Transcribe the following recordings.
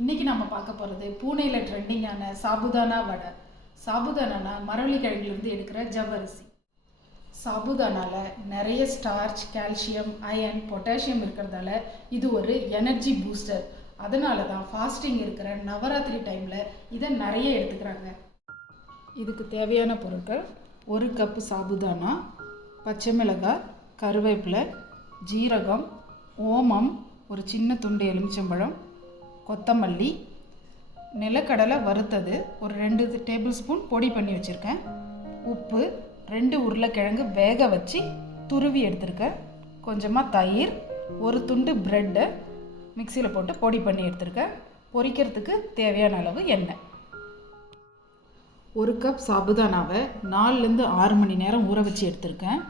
இன்றைக்கி நம்ம பார்க்க போகிறது பூனேயில் ட்ரெண்டிங்கான சாபுதானா வடை. சாபுதானா மரவள்ளிக்கிழங்கிலிருந்து எடுக்கிற ஜவ்வரிசி. சாபுதானாவில் நிறைய ஸ்டார்ச், கால்சியம், அயன், பொட்டாசியம் இருக்கிறதால இது ஒரு எனர்ஜி பூஸ்டர். அதனால தான் ஃபாஸ்டிங் இருக்கிற நவராத்திரி டைமில் இதை நிறைய எடுத்துக்கிறாங்க. இதுக்கு தேவையான பொருட்கள்: 1 கப்பு சாபுதானா, பச்சை மிளகாய், கருவேப்பிலை, ஜீரகம், ஓமம், ஒரு சின்ன துண்டு எலுமிச்சம்பழம், கொத்தமல்லி, நிலக்கடலை வறுத்தது ஒரு 2 டேபிள் ஸ்பூன் பொடி பண்ணி வச்சுருக்கேன், உப்பு, 2 உருளைக்கிழங்கு வேக வச்சு துருவி எடுத்திருக்கேன், கொஞ்சமாக தயிர், ஒரு துண்டு ப்ரெட்டை மிக்சியில் போட்டு பொடி பண்ணி எடுத்திருக்கேன், பொரிக்கிறதுக்கு தேவையான அளவு எண்ணெய். 1 கப் சாபுதானாவை 4லேருந்து 6 மணி நேரம் ஊற வச்சு எடுத்திருக்கேன்.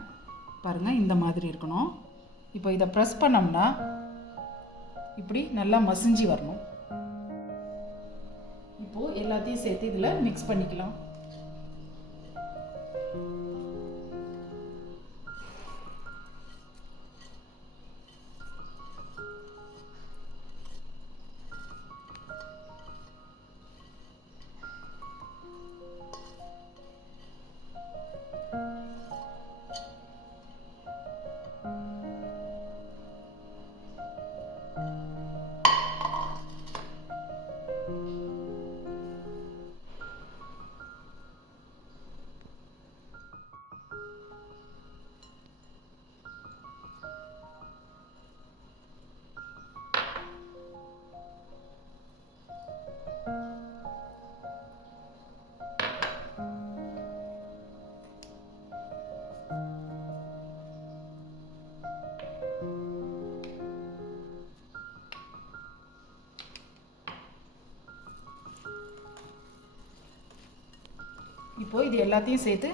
பாருங்கள், இந்த மாதிரி இருக்கணும். இப்போ இதை ப்ரெஸ் பண்ணோம்னா இப்படி நல்லா மசிஞ்சு வரணும். இப்போது எல்லாத்தையும் சேர்த்து இதில் மிக்ஸ் பண்ணிக்கலாம். இப்போது இது எல்லாத்தையும் சேர்த்து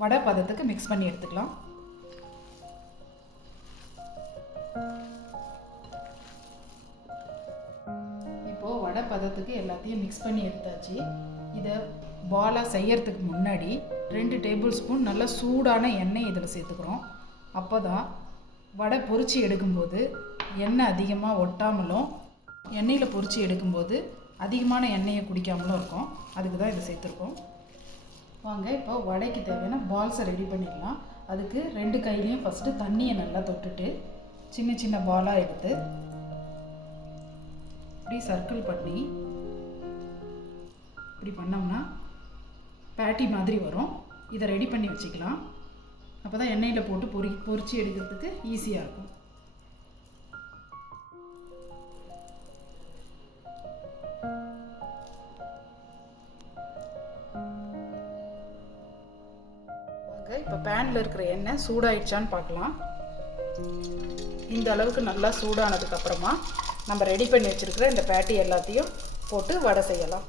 வடை பதத்துக்கு மிக்ஸ் பண்ணி எடுத்துக்கலாம். இப்போது வடை பதத்துக்கு எல்லாத்தையும் மிக்ஸ் பண்ணி எடுத்தாச்சு. இதை பாலாக செய்யறதுக்கு முன்னாடி 2 டேபிள் ஸ்பூன் நல்லா சூடான எண்ணெய் இதில் சேர்த்துக்கிறோம். அப்போ தான் வடை பொரிச்சு எடுக்கும்போது எண்ணெய் அதிகமாக ஒட்டாமலும், எண்ணெயில் பொரிச்சு எடுக்கும்போது அதிகமான எண்ணெயை குடிக்காமலும் இருக்கும். அதுக்கு தான் இதை சேர்த்துருக்கோம். வாங்க இப்போ வடைக்கு தேவையான பால்ஸை ரெடி பண்ணிடலாம். அதுக்கு 2 கையிலையும் ஃபஸ்ட்டு தண்ணியை நல்லா தொட்டுட்டு சின்ன சின்ன பாலாக எடுத்து இப்படி சர்க்கிள் பண்ணி இப்படி பண்ணோம்னா பேட்டி மாதிரி வரும். இதை ரெடி பண்ணி வச்சுக்கலாம். அப்போ தான் எண்ணெயில் போட்டு பொரிச்சு எடுக்கிறதுக்கு ஈஸியாக இருக்கும். இப்போ பேனில் இருக்கிற எண்ணெய் சூடாயிடுச்சான்னு பார்க்கலாம். இந்த அளவுக்கு நல்லா சூடானதுக்கப்புறமா நம்ம ரெடி பண்ணி வச்சுருக்கிற இந்த பேட்டி எல்லாத்தையும் போட்டு வடை செய்யலாம்.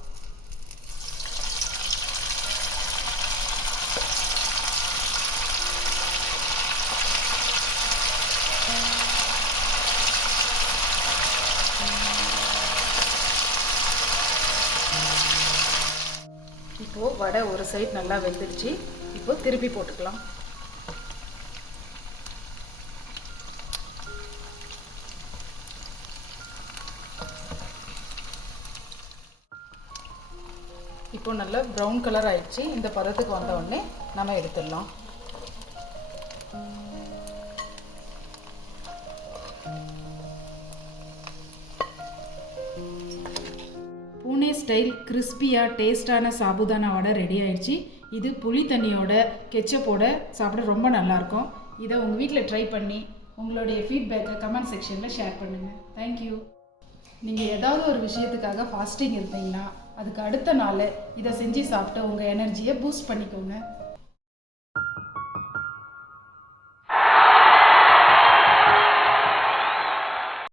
இப்போது வடை ஒரு சைடு நல்லா வெந்துடுச்சு. இப்போ திருப்பி போட்டுக்கலாம். இப்போ நல்லா ப்ரௌன் கலர் ஆயிடுச்சு. இந்த பதத்துக்கு வந்த உடனே நம்ம எடுத்துடலாம். பூனே ஸ்டைல் கிறிஸ்பியாக டேஸ்டான சாபுதானா வடை ரெடி ஆயிடுச்சு. இது புளி தண்ணியோட கெச்சப்போட சாப்பிட ரொம்ப நல்லாயிருக்கும். இதை உங்கள் வீட்டில் ட்ரை பண்ணி உங்களுடைய ஃபீட்பேக்கை கமெண்ட் செக்ஷனில் ஷேர் பண்ணுங்கள். தேங்க்யூ. நீங்கள் ஏதாவது ஒரு விஷயத்துக்காக ஃபாஸ்டிங் இருந்தீங்கன்னா அதுக்கு அடுத்த நாள் இதை செஞ்சு சாப்பிட்டு உங்கள் எனர்ஜியை பூஸ்ட் பண்ணிக்கோங்க.